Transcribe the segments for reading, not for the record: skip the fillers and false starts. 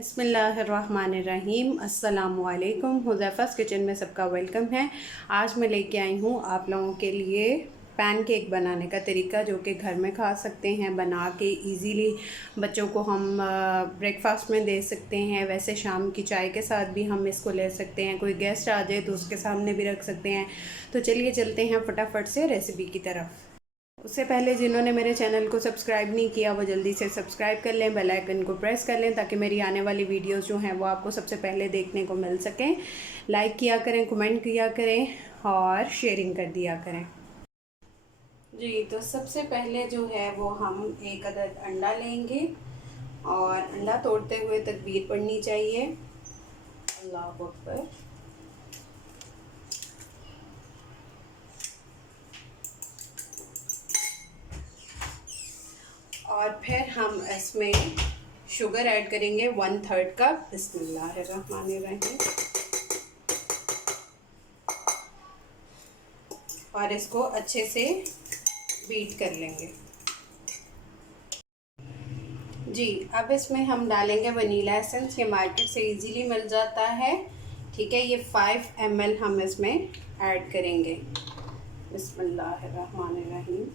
बिस्मिल्लाहिर्रहमानिर्रहीम। अस्सलामुअलैकुम। हुज़ैफ़ा's किचन में सबका वेलकम है। आज मैं लेके आई हूँ आप लोगों के लिए पैनकेक बनाने का तरीका, जो कि घर में खा सकते हैं बना के इजीली। बच्चों को हम ब्रेकफास्ट में दे सकते हैं, वैसे शाम की चाय के साथ भी हम इसको ले सकते हैं। कोई गेस्ट आ जाए तो उसके सामने भी रख सकते हैं। तो चलिए चलते हैं फटाफट से रेसिपी की तरफ। उससे पहले जिन्होंने मेरे चैनल को सब्सक्राइब नहीं किया वो जल्दी से सब्सक्राइब कर लें, बेल आइकन को प्रेस कर लें, ताकि मेरी आने वाली वीडियोस जो हैं वो आपको सबसे पहले देखने को मिल सकें। लाइक किया करें, कमेंट किया करें और शेयरिंग कर दिया करें। जी, तो सबसे पहले जो है वो हम एक अदद अंडा लेंगे और अंडा तोड़ते हुए तकबीर पढ़नी चाहिए, अल्लाहु अकबर। और फिर हम इसमें शुगर ऐड करेंगे 1/3 कप। बिस्मिल्लाहिर्रहमानिर्रहीम। और इसको अच्छे से बीट कर लेंगे। जी, अब इसमें हम डालेंगे वनीला एसेंस। ये मार्केट से इजीली मिल जाता है, ठीक है। ये 5 ml हम इसमें ऐड करेंगे। बिस्मिल्लाहिर्रहमानिर्रहीम।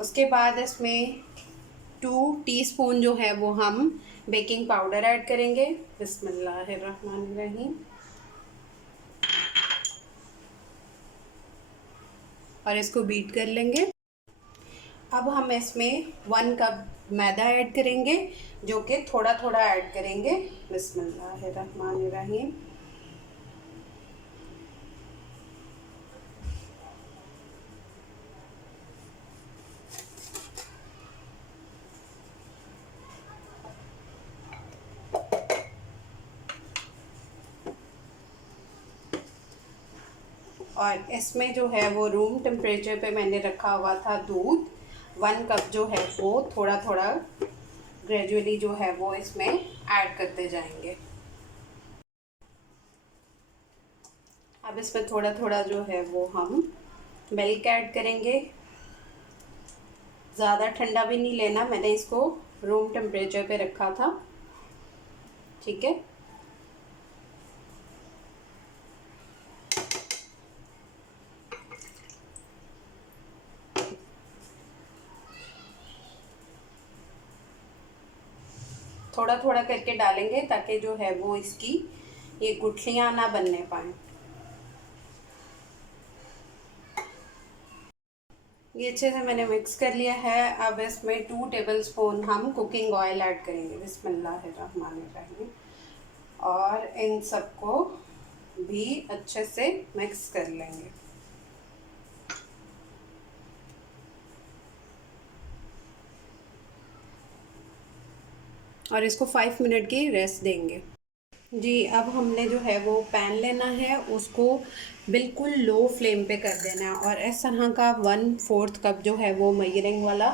उसके बाद इसमें 2 टीस्पून जो है वो हम बेकिंग पाउडर ऐड करेंगे। बिस्मिल्लाहिर्रहमानिर्रहीम। और इसको बीट कर लेंगे। अब हम इसमें 1 कप मैदा ऐड करेंगे, जो कि थोड़ा थोड़ा ऐड करेंगे। बिस्मिल्लाहिर्रहमानिर्रहीम। और इसमें जो है वो रूम टेम्परेचर पे मैंने रखा हुआ था दूध। 1 कप जो है वो थोड़ा थोड़ा ग्रेजुअली जो है वो इसमें ऐड करते जाएंगे। अब इसमें थोड़ा थोड़ा जो है वो हम मिल्क ऐड करेंगे। ज़्यादा ठंडा भी नहीं लेना, मैंने इसको रूम टेम्परेचर पे रखा था, ठीक है। थोड़ा थोड़ा करके डालेंगे ताकि जो है वो इसकी ये गुठलियाँ ना बनने पाए। ये अच्छे से मैंने मिक्स कर लिया है। अब इसमें 2 टेबलस्पून हम कुकिंग ऑयल ऐड करेंगे। बिस्मिल्लाहिर्रहमानिर्रहीम। और इन सबको भी अच्छे से मिक्स कर लेंगे। और इसको 5 मिनट की रेस्ट देंगे। जी, अब हमने जो है वो पैन लेना है, उसको बिल्कुल लो फ्लेम पे कर देना है। और इस तरह का 1/4 कप जो है वो मेजरिंग वाला,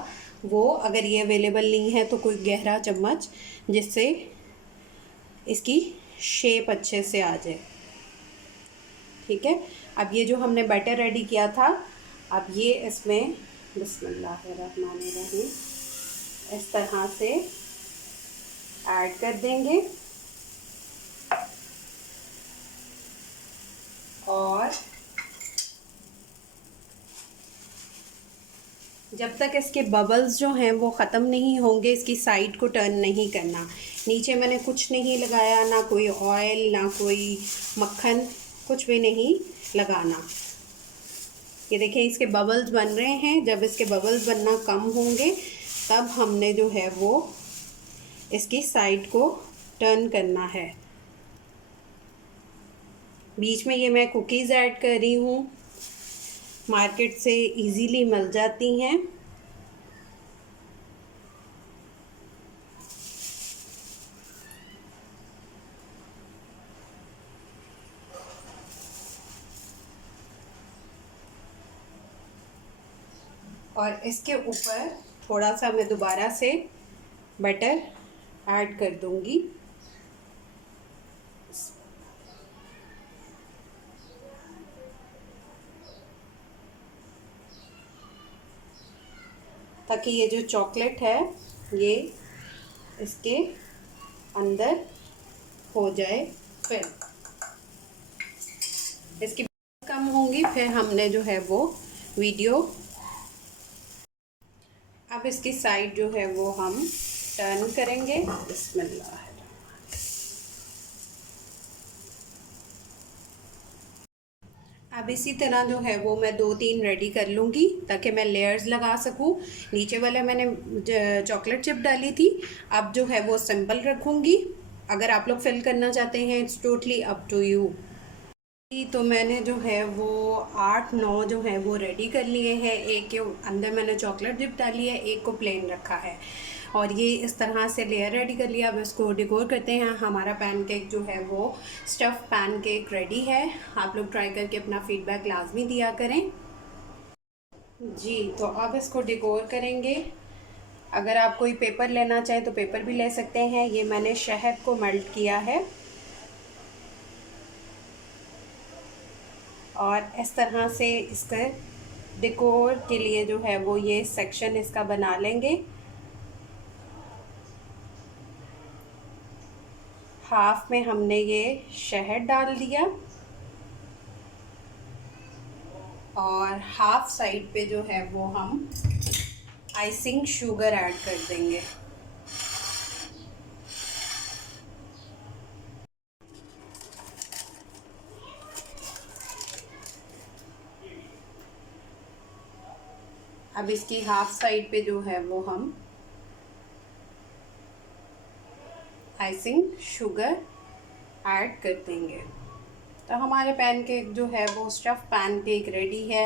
वो अगर ये अवेलेबल नहीं है तो कोई गहरा चम्मच, जिससे इसकी शेप अच्छे से आ जाए, ठीक है। अब ये जो हमने बैटर रेडी किया था, अब ये इसमें बिस्मिल्लाहिर्रहमानिर्रहीम इस तरह से ऐड कर देंगे। और जब तक इसके बबल्स जो हैं वो ख़त्म नहीं होंगे, इसकी साइड को टर्न नहीं करना। नीचे मैंने कुछ नहीं लगाया, ना कोई ऑयल ना कोई मक्खन, कुछ भी नहीं लगाना। ये देखें इसके बबल्स बन रहे हैं। जब इसके बबल्स बनना कम होंगे तब हमने जो है वो इसकी साइड को टर्न करना है। बीच में ये मैं कुकीज़ ऐड कर रही हूँ, मार्केट से इजीली मिल जाती हैं। और इसके ऊपर थोड़ा सा मैं दोबारा से बटर ऐड कर दूंगी। ताकि ये जो चॉकलेट है ये इसके अंदर हो जाए। फिर इसकी कम होंगी, फिर हमने जो है वो वीडियो, अब इसकी साइड जो है वो हम टर्न करेंगे। बिस्मिल्लाह। अब इसी तरह जो है वो मैं 2-3 रेडी कर लूँगी ताकि मैं लेयर्स लगा सकूँ। नीचे वाले मैंने चॉकलेट चिप डाली थी, अब जो है वो सिंपल रखूँगी। अगर आप लोग फिल करना चाहते हैं it's totally up to you. तो मैंने जो है वो 8-9 जो है वो रेडी कर लिए हैं। एक के अंदर मैंने चॉकलेट डिप डाली है, एक को प्लेन रखा है, और ये इस तरह से लेयर रेडी कर लिया। अब इसको डेकोर करते हैं। हमारा पैनकेक जो है वो स्टफ़ पैनकेक रेडी है। आप लोग ट्राई करके अपना फीडबैक लाजमी दिया करें जी। तो अब इसको डेकोर करेंगे। अगर आप कोई पेपर लेना चाहें तो पेपर भी ले सकते हैं। ये मैंने शहद को मेल्ट किया है और इस तरह से इसके डेकोर के लिए जो है वो ये सेक्शन इसका बना लेंगे। हाफ में हमने ये शहद डाल दिया और हाफ साइड पे जो है वो हम आइसिंग शुगर ऐड कर देंगे। अब इसकी हाफ साइड पे जो है वो हम आइसिंग शुगर ऐड कर देंगे। तो हमारे पैनकेक जो है वो स्टफ़ पैनकेक रेडी है।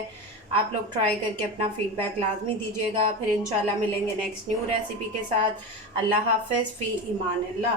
आप लोग ट्राई करके अपना फीडबैक लाजमी दीजिएगा। फिर इंशाल्लाह मिलेंगे नेक्स्ट न्यू रेसिपी के साथ। अल्लाह हाफ़िज़, फ़ी ईमान अल्लाह।